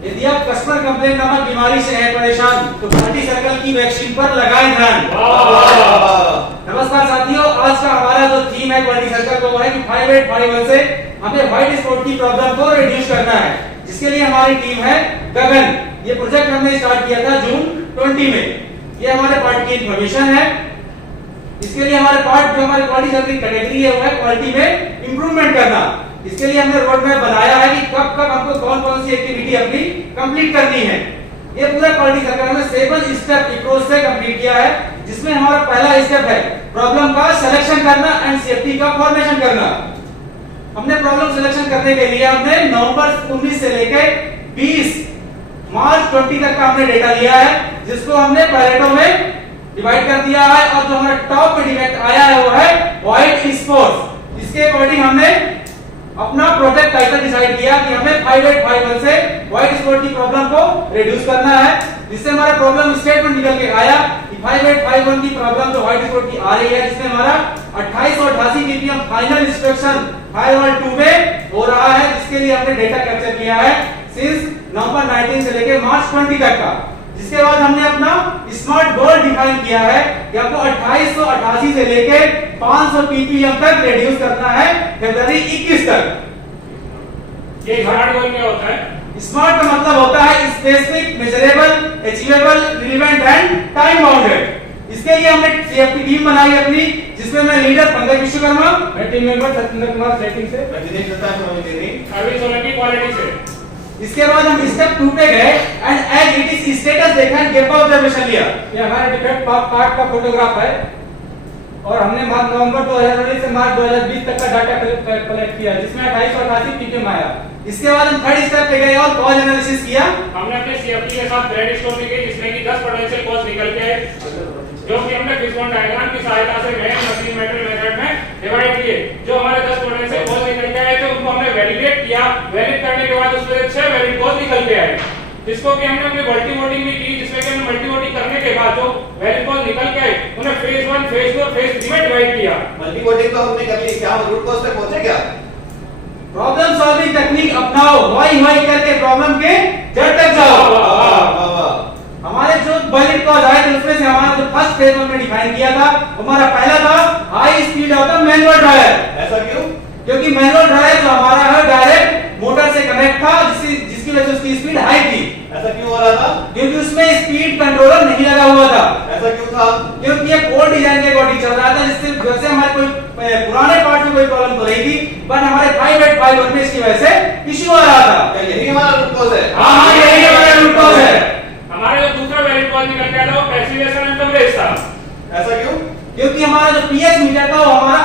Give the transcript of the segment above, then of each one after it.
यदि आप customer complaint नामक बीमारी से हैं परेशान तो क्वालिटी सर्कल की वैक्सीन पर लगाएं ध्यान। नमस्कार साथियों, आज का हमारा जो थीम है क्वालिटी सर्कल का वो है कि 5851 से हमें व्हाइट स्पॉट की प्रॉब्लम को रिड्यूस करना है, जिसके लिए हमारी टीम है गगन। ये प्रोजेक्ट हमने स्टार्ट किया था जून 20 में। ये हमारे पार्ट की इन्फॉर्मेशन है। इसके लिए हमारे पार्ट जो हमारी क्वालिटी सर्कल की कैटेगरी है वो है क्वालिटी में इंप्रूवमेंट करना। इसके लिए हमने रोड मैप बनाया है कि कब कब हमको कौन कौन सी एक्टिविटी अपनी कंप्लीट करनी है। ये पूरा क्वालिटी सर्कल हमने 7 स्टेप अप्रोच से कंप्लीट किया है, जिसमें हमारा पहला स्टेप है प्रॉब्लम का सिलेक्शन करना एंड सेफ्टी का फॉर्मेशन करना। हमने प्रॉब्लम सिलेक्शन करने के लिए हमने नवंबर 19 से लेकर 20 मार्च 20 तक का हमने डेटा लिया है, जिसको हमने पैरेटो में डिवाइड कर दिया है। और जो हमारा टॉप पे डिफेक्ट आया है वो है व्हाइट स्पॉट्स। इसके अकॉर्डिंग हमने अपना प्रोजेक्ट टाइटल डिसाइड किया कि हमें 5851 से व्हाइट स्पॉट की प्रॉब्लम को रिड्यूस करना है, जिससे हमारा प्रॉब्लम स्टेटमेंट निकल के आया कि 5851 की प्रॉब्लम जो व्हाइट स्पॉट की आ रही है, जिसमें हमारा 2888 ppm फाइनल इंस्ट्रक्शन फायरवॉल 2 में हो रहा है, जिसके लिए हमने डेटा कैप्चर किया है सिंस नवंबर 19 से लेकर मार्च 20 तक का। जिसके बाद हमने अपना स्मार्ट गोल डिफाइन किया है कि आपको 2888 से लेकर 500 ppm तक रिड्यूस करना है फरवरी 21 तक। ये स्मार्ट गोल क्या होता है? स्मार्ट का मतलब होता है specific, measurable, achievable, relevant and time bounded. इसके लिए हमने सीएफटी टीम बनाई अपनी, जिसमें मैं लीडर पंकज विश्वकर्मा, मैं team member Satyendra Kumar setting से, मैं दिनेश दत्ता अरविंद सोलंकी क्वालिटी से। इसके बाद हम स्टेप 2 पे गए and as it is status देखा एंड गेप ऑब्जर्वेशन लिया। ये हमारा डिफेक्ट पार्ट का फोटोग्राफ है और हमने नवंबर 2019 से मार्च 2020 तक का डाटा कलेक्ट किया, जिसमें 2888 ppm आया। इसके बाद हम थर्ड स्टेप पे गए और कॉज एनालिसिस किया। हमने अपने सीएफटी के साथ ब्रेनस्टॉर्मिंग की, जिसमें कि 10 पोटेंशियल कॉज निकल के आए, जो कि हमने फिशबोन डायग्राम की सहायता से मेन मशीन मेथड में डिवाइड किए। जो हमारे 10 पोटेंशियल कॉज निकल के आए थे उनको हमने वैलिडेट किया। वैलिड करने के बाद उसमें 6 वैलिड कॉज निकल के आए, जिसको कि हमने अपनी मल्टी वोटिंग भी की, जिसमें कि हमने मल्टी वोटिंग करने के बाद जो वैलिड कॉज निकल के आए उन्हें फेज 1, फेज 2 और फेज 3 में डिवाइड किया। मल्टी वोटिंग तो हमने कर ली, क्या हम रूट कॉज तक पहुंचे क्या? प्रॉब्लम सॉल्विंग टेक्निक अपनाओ, वाई वाई करके प्रॉब्लम के जड़ तक जाओ। हमारे जो वैलिड कॉज आए थे उसमें से हमारा जो फर्स्ट फेज हमने डिफाइन किया था, हमारा पहला था high speed of the manual dryer. ऐसा क्यों? क्योंकि मैनुअल ड्रायर जो हमारा है डायरेक्ट मोटर से कनेक्ट था, जिसकी वजह से उसकी स्पीड हाई थी। ऐसा क्यों हो रहा था? क्योंकि उसमें स्पीड कंट्रोलर नहीं लगा हुआ था। ऐसा क्यों था? क्योंकि ये कोड डिजाइन के अकॉर्डिंग चल रहा था, जिससे जैसे हमारे कोई पुराने पार्ट में कोई प्रॉब्लम तो नहीं थी, बट हमारे 5851 में इसकी वजह से इश्यू आ रहा था। क्या यही हमारा रूट कॉज है? हाँ, यही हमारा रूट कॉज है। हमारा जो दूसरा वैलिड कॉज निकल के आया था वो पैसिवेशन एंड कवरेज था। ऐसा क्यों? क्योंकि हमारा जो पीएस मीटर था वो हमारा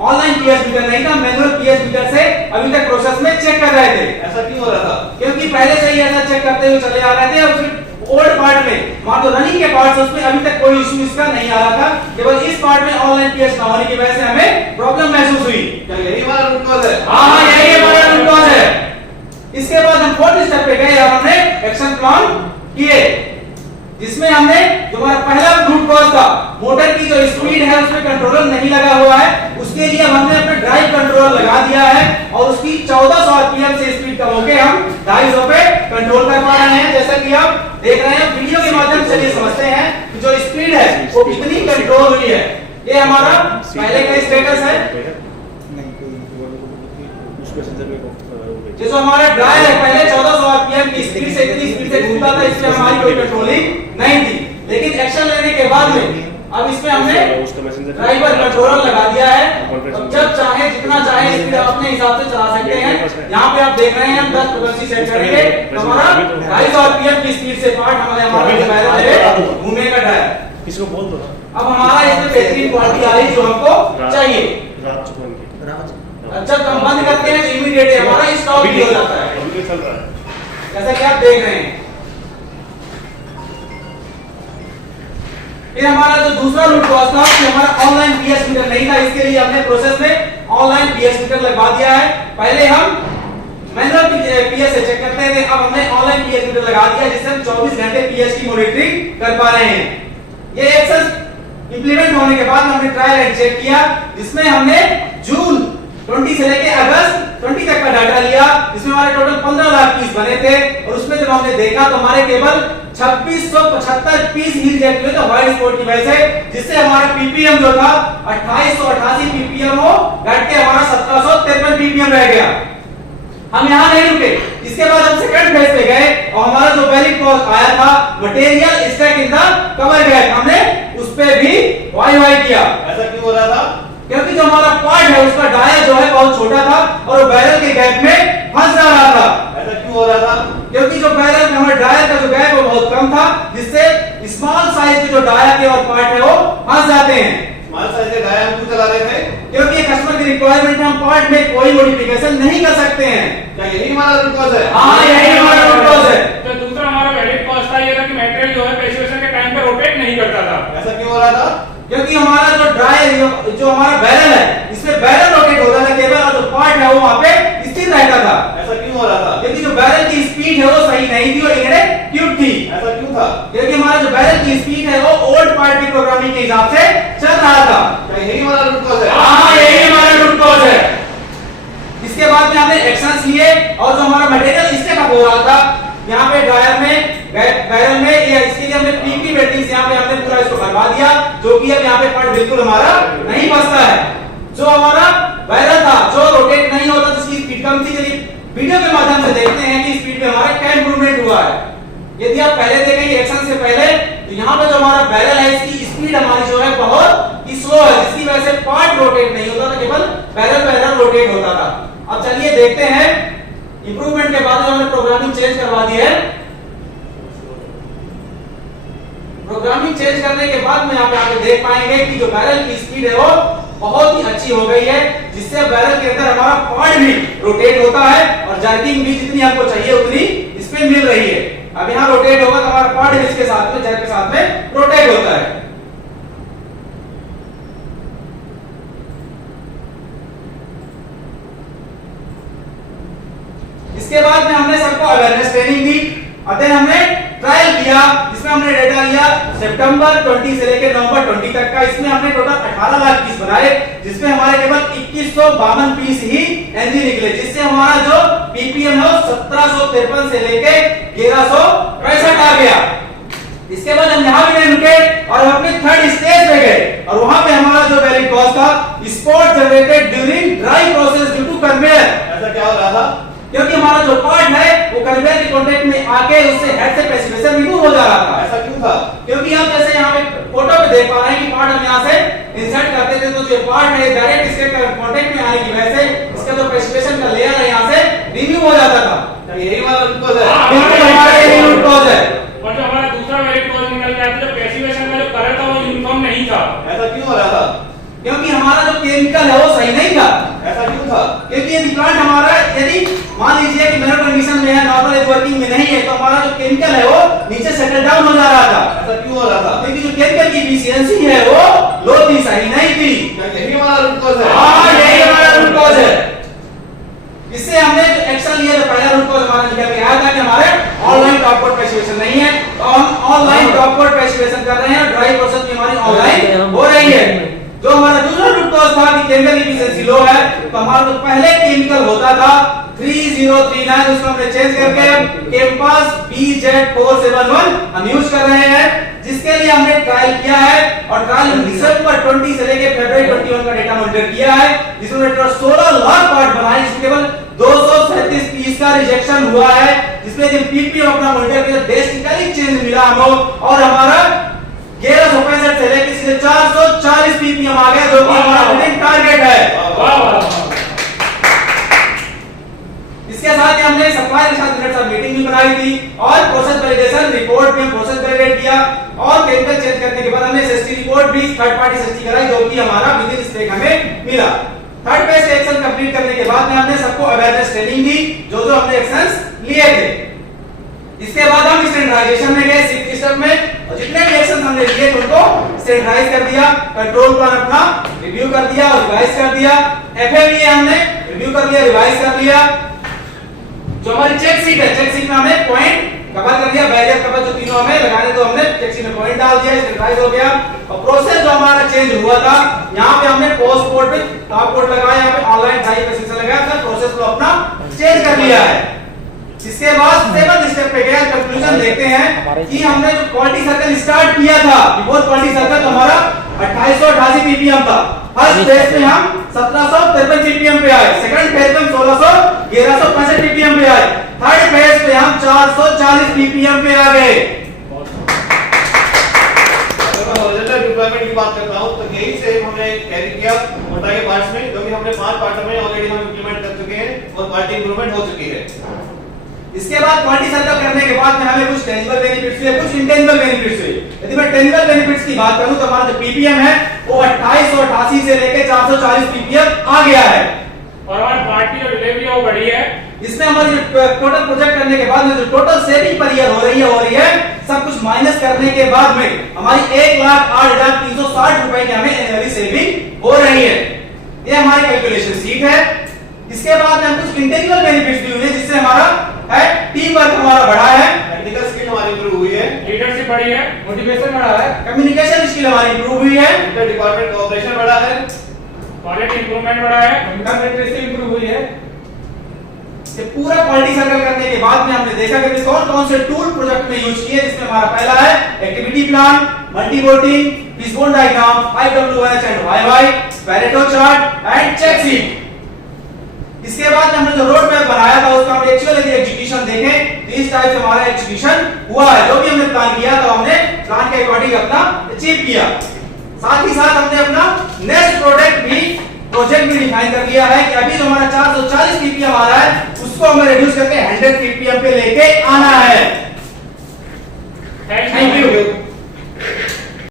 ऑनलाइन पीएस मीटर नहीं था, मैनुअल पीएस मीटर से अभी तक प्रोसेस में चेक कर रहे थे। ऐसा क्यों हो रहा था? क्योंकि पहले से ही ऐसा चेक करते हुए चले आ रहे थे, और फिर ओल्ड पार्ट में मान तो रनिंग के पार्ट उसमें अभी तक कोई इशू इसका नहीं आ रहा था। केवल इस पार्ट में ऑनलाइन पीएस ना होने की वजह से हमें प्रॉब्लम महसूस हुई। क्या यही हमारा रूट कॉज है? हाँ, यही हमारा रूट कॉज है। इसके बाद हम फोर्थ स्टेप पे गए और हमने एक्शन प्लान किए, जिसमें हमने जो हमारा पहला रूट कॉज था, मोटर की जो स्पीड है उसमें कंट्रोलर नहीं लगा हुआ है, उसके लिए हमने अपना ड्राइव कंट्रोलर लगा दिया है और उसकी 1400 आरपीएम से स्पीड कम होकर हम 250 पे कंट्रोल कर पा रहे हैं। जैसा कि आप देख रहे हैं वीडियो के माध्यम से ये समझते हैं कि जो स्पीड है वो कितनी कंट्रोल हुई है। ये हमारा पहले का स्टेटस है। जो हमारा ड्राइव है पहले 1400 आरपीएम की स्पीड से इतनी स्पीड से घूमता था, इसमें हमारी कोई कंट्रोलिंग नहीं थी। लेकिन एक्शन लेने के बाद में अब इसमें हमने ड्राइवर कंट्रोलर लगा दिया है। अब जब चाहे जितना चाहे स्पीड अपने हिसाब से चला सकते हैं। यहाँ पे आप देख रहे हैं हम 10 फ्रीक्वेंसी सेट करेंगे तो हमारा 250 आरपीएम की स्पीड से पार्ट हमारे घूमेगा ड्राइव। किसको बोल दो। अब हमारा इसमें बेहतरीन क्वालिटी आ रही जो हमको चाहिए। जब हम बंद करते हैं तो इमीडिएटली हमारा स्टॉप भी हो जाता है, जैसा कि आप देख रहे हैं। फिर हमारा जो दूसरा रूट कॉज था कि हमारा ऑनलाइन पीएस मीटर नहीं था, इसके लिए हमने प्रोसेस में ऑनलाइन पीएस मीटर लगवा दिया है। पहले हम मैनुअल पीएस से चेक करते थे, अब हमने ऑनलाइन पीएस मीटर लगा दिया, जिससे हम 24 घंटे पीएस की मॉनिटरिंग कर पा रहे हैं। ये एक्सेस इंप्लीमेंट होने के बाद हमने ट्रायल एंड चेक किया, जिसमें हमने जून 20 से लेकर अगस्त 2020 तक का डाटा लिया, जिसमें हमारे टोटल 15 लाख पीस बने थे, और उसमें जब हमने देखा तो हमारे केवल 2675 पीस ही रिजेक्ट हुए थे व्हाइट स्पॉट की वजह से, जिससे हमारा पीपीएम जो था 2888 पीपीएम हो घट के हमारा 1753 पीपीएम रह गया। हम यहाँ नहीं रुके, इसके बाद हम सेकंड फेज पे गए और हमारा जो वैलिड कॉस्ट आया था material stack in the cover gap, हमने उस पे भी वाई किया। ऐसा क्यों हो रहा था? क्योंकि जो हमारा पार्ट है उसका डाया जो है बहुत छोटा था और वो बैरल के गैप में फंस जा रहा था। ऐसा क्यों हो रहा था? क्योंकि जो बैरल में हमारे डाया का जो गैप वो बहुत कम था, जिससे स्मॉल साइज के जो डाया के और पार्ट है वो फंस जाते हैं। स्मॉल साइज के डाया हम क्यों चला रहे थे? क्योंकि कस्टमर की रिक्वायरमेंट है, हम पार्ट में कोई मॉडिफिकेशन नहीं कर सकते हैं। क्या यही हमारा रूट कॉज है? हाँ, यही हमारा रूट कॉज है। तो दूसरा हमारा वैलिड कॉस्ट था ये था कि मटेरियल जो है पैसिवेशन के टाइम पे रोटेट नहीं करता था। ऐसा क्यों हो रहा था? क्योंकि हमारा जो ड्राई जो हमारा बैरल है इसमें बैरल रोटेट होता था केवल, और जो पार्ट है वो वहां पे स्थिर रहता था। ऐसा क्यों हो रहा था? क्योंकि जो बैरल की स्पीड है वो सही नहीं थी और इनडेक्टिव थी। ऐसा क्यों था? क्योंकि हमारा जो बैरल की स्पीड है वो ओल्ड पार्ट की प्रोग्रामिंग के हिसाब से चल रहा था। क्या यही हमारा रूट कॉज है? हाँ, यही हमारा रूट कॉज है। इसके बाद में हमने एक्शंस लिए और जो हमारा मटेरियल स्टैक अप हो रहा था यहाँ पे ड्रायर में बैरल में, या इसके लिए हमने पीपी वेल्डिंग से यहाँ पे हमने पूरा इसको भरवा दिया, जो कि अब यहाँ पे पार्ट बिल्कुल हमारा नहीं फंसता है। जो हमारा बैरल था जो रोटेट नहीं होता, जिसकी स्पीड कम थी, चलिए वीडियो के माध्यम से देखते हैं कि स्पीड में हमारा क्या इंप्रूवमेंट हुआ है। यदि आप पहले देखेंगे एक्शन से पहले, तो यहाँ पे जो हमारा बैरल है इसकी स्पीड हमारी जो है बहुत ही स्लो है, जिसकी वजह से पार्ट रोटेट नहीं होता था, केवल बैरल रोटेट होता था। अब चलिए देखते हैं इंप्रूवमेंट के बाद हमने प्रोग्रामिंग चेंज करवा दी है। प्रोग्रामिंग चेंज करने के बाद में यहाँ पे आप देख पाएंगे कि जो बैरल की स्पीड है वो बहुत ही अच्छी हो गई है, जिससे बैरल के अंदर हमारा पार्ट भी रोटेट होता है और जर्किंग भी जितनी आपको चाहिए उतनी इसमें मिल रही है। अब यहाँ रोटेट होगा तो हमारा पार्ट भी इसके साथ में जर्क के साथ में रोटेट होता है। इसके बाद में हमने सबको अवेयरनेस ट्रेनिंग दी और देन हमने ट्रायल किया, जिसमें हमने डेटा लिया सितंबर 20 से लेकर नवंबर 20 तक का। इसमें हमने टोटल 18 लाख पीस बनाए, जिसमें हमारे केवल 2152 पीस ही एनजी निकले, जिससे हमारा जो पीपीएम है 1753 से लेकर 1165 आ गया। इसके बाद हम यहाँ भी नहीं रुके और हम अपने थर्ड स्टेज पे गए और वहां पे हमारा जो वैलिड कॉस्ट था spot generated during dry process due to conveyor. ऐसा क्या हो रहा था? क्योंकि हमारा जो पार्ट है वो कन्वेयर के कांटेक्ट में आके उससे हेड से पैसिवेशन रिमूव हो जा रहा था। ऐसा क्यों था? क्योंकि आप जैसे यहाँ पे फोटो पे देख पा रहे हैं कि पार्ट हम यहाँ से इंसर्ट करते थे, तो जो पार्ट है डायरेक्ट इसके कांटेक्ट में आने की वजह से इसका जो पैसिवेशन का लेयर है यहाँ से रिमूव हो जाता था। क्या यही हमारा रूट कॉज है? बिल्कुल हमारा यही रूट कॉज है। और जो हमारा दूसरा वैलिड कॉज निकल के आया था, जो पैसिवेशन का जो करंट था वो यूनिफॉर्म नहीं था। ऐसा क्यों हो रहा था? क्योंकि हमारा जो केमिकल है वो सही नहीं था। ऐसा क्यों था? क्योंकि यदि प्लांट हमारा यदि मान लीजिए कि मैनुअल कंडीशन में है, नॉर्मल वर्किंग में नहीं है, तो हमारा जो केमिकल है वो नीचे सेटल डाउन हो जा रहा था। ऐसा क्यों हो रहा था? क्योंकि जो केमिकल की एफिशिएंसी है वो लो थी, सही नहीं थी। क्या यही हमारा रूट कॉज है? हाँ, यही हमारा रूट कॉज है। इससे हमने जो एक्शन लिया, तो पहला रूट कॉज हमारा निकल के आया था कि हमारे ऑनलाइन टॉपवर्ड पैसिवेशन नहीं है, तो हम ऑनलाइन टॉपवर्ड पैसिवेशन कर रहे हैं और ड्राई प्रोसेस में हमारी ऑनलाइन हो रही है। जो हमारा दूसरा रूट कॉज था कि केमिकल एफिशिएंसी लो है, तो हमारा जो पहले केमिकल होता था 3039, उसको हमने चेंज करके कैंपस BZ471 हम यूज कर रहे हैं, जिसके लिए हमने ट्रायल किया है और ट्रायल में दिसंबर 20 से लेकर फरवरी 21 का डेटा मॉनिटर किया है, जिसमें हमने 16 लाख पार्ट बनाए, जिसमें केवल 237 पीस का रिजेक्शन हुआ है, जिसमें जब पीपीएम अपना मॉनिटर किया ड्रेस्टिकली चेंज मिला हमको और हमारा 1165 से लेकर सीधे 440 पीपीएम आ गया, जो कि हमारा विनिंग टारगेट है। इसके साथ ही हमने सप्लायर के साथ मिनट साथ मीटिंग भी बनाई थी और प्रोसेस वैलिडेशन रिपोर्ट में प्रोसेस वैलिडेट किया और केमिकल चेंज करने के बाद हमने एसएसटी रिपोर्ट भी थर्ड पार्टी एसएसटी कराई, जो कि हमारा विद इन स्पेक हमें मिला। थर्ड फेज एक्शन कंप्लीट करने के बाद में हमने सबको अवेयरनेस ट्रेनिंग दी, जो हमने एक्शंस लिए थे। इसके बाद हम स्टैंडर्डाइजेशन में गए 6 स्टेप में, और जितने भी एक्शन हमने लिए थे उनको स्टैंडर्डाइज कर दिया, कंट्रोल प्लान अपना रिव्यू कर दिया और रिवाइज कर दिया, एफएमई हमने रिव्यू कर लिया, रिवाइज कर लिया। जो हमारी चेक शीट है, चेक शीट में हमने पॉइंट कवर कर दिया, बैरियर कवर जो तीनों हमें लगाने तो हमने टैक्सी में पॉइंट डाल दिया, स्टैंडर्डाइज हो गया। और प्रोसेस जो हमारा चेंज हुआ था, यहाँ पे हमने पोस्ट कोड पे टॉप कोड लगाया, यहाँ पे ऑनलाइन टाइप पे सेक्शन लगाया, फिर प्रोसेस को अपना चेंज कर लिया है। इसके बाद 7th स्टेप पे गया, कंक्लूजन देखते हैं कि हमने जो क्वालिटी सर्कल स्टार्ट किया था, रिपोर्ट क्वालिटी सर्कल हमारा 2888 पीपीएम था। फर्स्ट फेज में हम 1753 पीपीएम पे आए, सेकंड फेज में 1165 पीपीएम पे आए, थर्ड फेज पे हम 440 पीपीएम पे आ गए। अगर मैं ओरिजिनल डिप्लॉयमेंट की बात करता हूं तो यही से हमने कैरी किया मोटा के पार्ट्स में, जो कि हमने 5 पार्ट में ऑलरेडी हम इंप्लीमेंट कर चुके हैं और क्वालिटी इंप्रूवमेंट हो चुकी है। इसके बाद क्वालिटी सर्कल करने के बाद में हमें कुछ टेंजिबल बेनिफिट्स हुए, कुछ इंटेंजिबल बेनिफिट्स हुए। यदि मैं टेंजिबल बेनिफिट्स की बात करूं तो हमारा जो पीपीएम है वो 2888 से लेके 440 पीपीएम आ गया है। और हमारी पार्टी जो डिलीवरी है वो बढ़ी है। इसमें हमारी टोटल प्रोजेक्ट करने के बाद में जो टोटल सेविंग पर ईयर हो रही है सब कुछ माइनस करने के बाद में हमारी 1,08,360 रुपए की हमें एनुअली सेविंग हो रही है। ये हमारी कैलकुलेशन शीट है। इसके बाद में हम कुछ इंटेंजिबल बेनिफिट्स भी हुए, जिससे हमारा टीम वर्क हमारा बढ़ा है, टेक्निकल स्किल हमारी इंप्रूव हुई है, लीडरशिप बढ़ी है, मोटिवेशन बढ़ा है, कम्युनिकेशन स्किल हमारी इंप्रूव हुई है, इंटर डिपार्टमेंट कोऑपरेशन बढ़ा है, क्वालिटी इंप्रूवमेंट बढ़ा है, इनकम लिटरेसी इंप्रूव हुई है। ये पूरा क्वालिटी सर्कल करने के बाद में हमने देखा कि कौन-कौन से टूल प्रोजेक्ट में यूज किए, जिसमें हमारा पहला है activity plan, multi voting, fishbone diagram, 5W1H and YY, Pareto chart and check sheet. इसके बाद हमने जो रोड मैप बनाया था उसका हम एक्चुअल यदि एग्जीक्यूशन देखें तो इस टाइप से हमारा एग्जीक्यूशन हुआ है। जो भी हमने प्लान किया था हमने प्लान के अकॉर्डिंग अपना अचीव किया। साथ ही साथ हमने अपना नेक्स्ट प्रोजेक्ट भी डिफाइन कर दिया है कि अभी जो हमारा 440 पीपीएम आ रहा है उसको हमें रिड्यूस करके 100 पीपीएम पे लेके आना है।